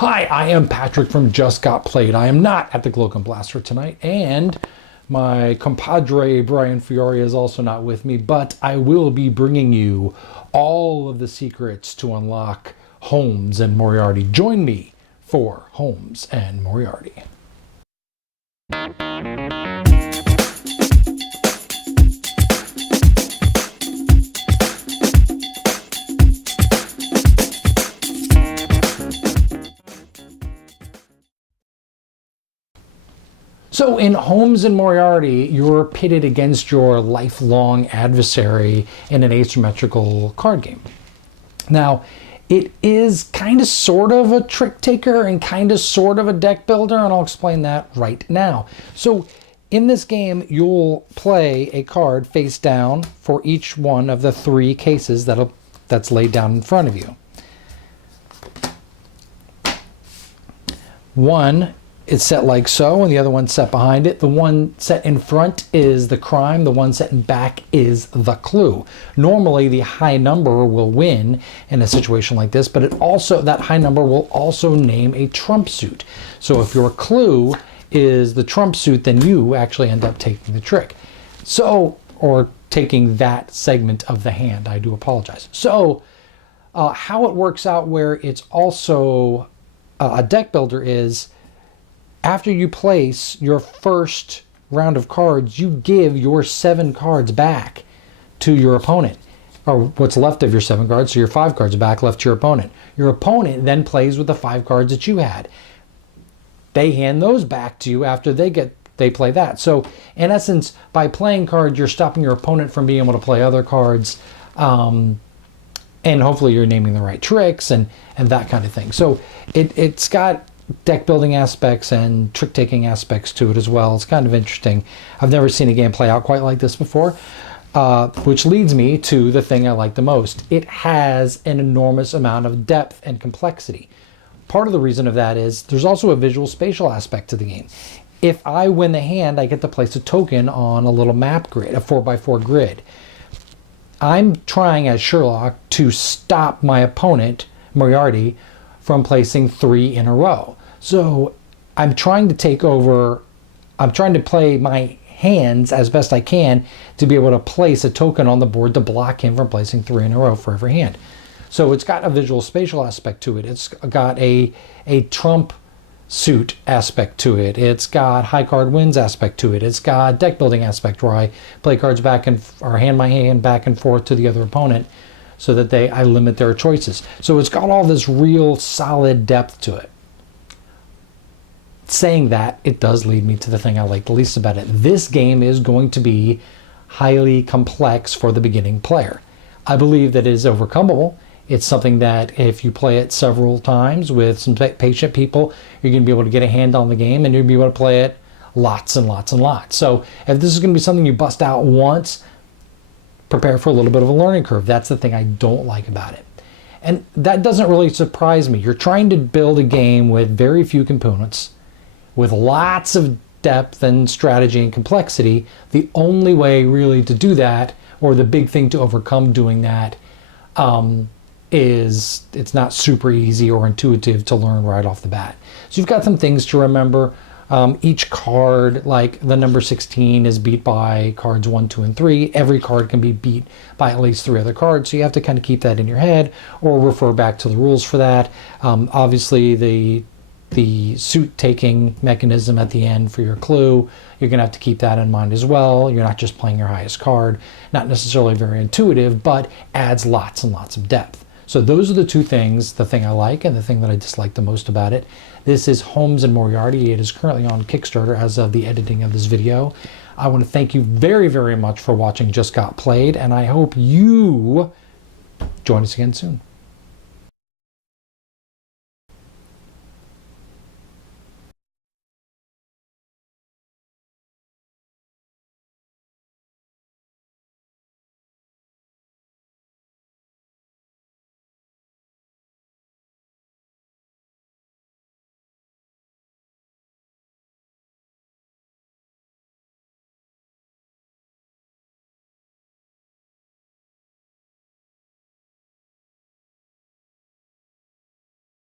Hi, I am Patrick from Just Got Played. I am not at the Gloken Blaster tonight, and my compadre Brian Fiore is also not with me, but I will be bringing you all of the secrets to unlock Holmes and Moriarty. Join me for Holmes and Moriarty. So in Holmes and Moriarty, you're pitted against your lifelong adversary in an asymmetrical card game. Now, it is kind of sort of a trick taker and kind of sort of a deck builder, and I'll explain that right now. So in this game, you'll play a card face down for each one of the three cases that's laid down in front of you. One is set like so, and the other one's set behind it. The one set in front is the crime, the one set in back is the clue. Normally the high number will win in a situation like this, but that high number will also name a trump suit. So if your clue is the trump suit, then you actually end up taking the trick. Or taking that segment of the hand, I do apologize. So how it works out where it's also a deck builder is, after you place your first round of cards, you give your 7 cards back to your opponent, or what's left of your 7 cards, so your 5 cards back left to your opponent. Your opponent then plays with the 5 cards that you had. They hand those back to you after they play that. So in essence, by playing cards, you're stopping your opponent from being able to play other cards, and hopefully you're naming the right tricks and that kind of thing. So it's got deck building aspects and trick taking aspects to it as well. It's kind of interesting. I've never seen a game play out quite like this before, which leads me to the thing I like the most. It has an enormous amount of depth and complexity. Part of the reason of that is there's also a visual spatial aspect to the game. If I win the hand, I get to place a token on a little map grid, a 4x4 grid. I'm trying as Sherlock to stop my opponent, Moriarty, from placing 3 in a row. So I'm trying to play my hands as best I can to be able to place a token on the board to block him from placing 3 in a row for every hand. So it's got a visual spatial aspect to it. It's got a trump suit aspect to it. It's got high card wins aspect to it. It's got deck building aspect where I play cards back or hand my hand back and forth to the other opponent, so that I limit their choices. So it's got all this real solid depth to it. Saying that, it does lead me to the thing I like the least about it. This game is going to be highly complex for the beginning player. I believe that it is overcomable. It's something that if you play it several times with some patient people, you're going to be able to get a hand on the game, and you'll be able to play it lots and lots and lots. So if this is going to be something you bust out once, prepare for a little bit of a learning curve. That's the thing I don't like about it. And that doesn't really surprise me. You're trying to build a game with very few components, with lots of depth and strategy and complexity. The only way really to do that, or the big thing to overcome doing that, is it's not super easy or intuitive to learn right off the bat. So you've got some things to remember. Each card, like the number 16, is beat by cards 1, 2, and 3. Every card can be beat by at least 3 other cards, so you have to kind of keep that in your head or refer back to the rules for that. Obviously, the suit taking mechanism at the end for your clue, you're going to have to keep that in mind as well. You're not just playing your highest card. Not necessarily very intuitive, but adds lots and lots of depth. So those are the two things, the thing I like and the thing that I dislike the most about it. This is Holmes and Moriarty. It is currently on Kickstarter as of the editing of this video. I want to thank you very, very much for watching Just Got Played, and I hope you join us again soon.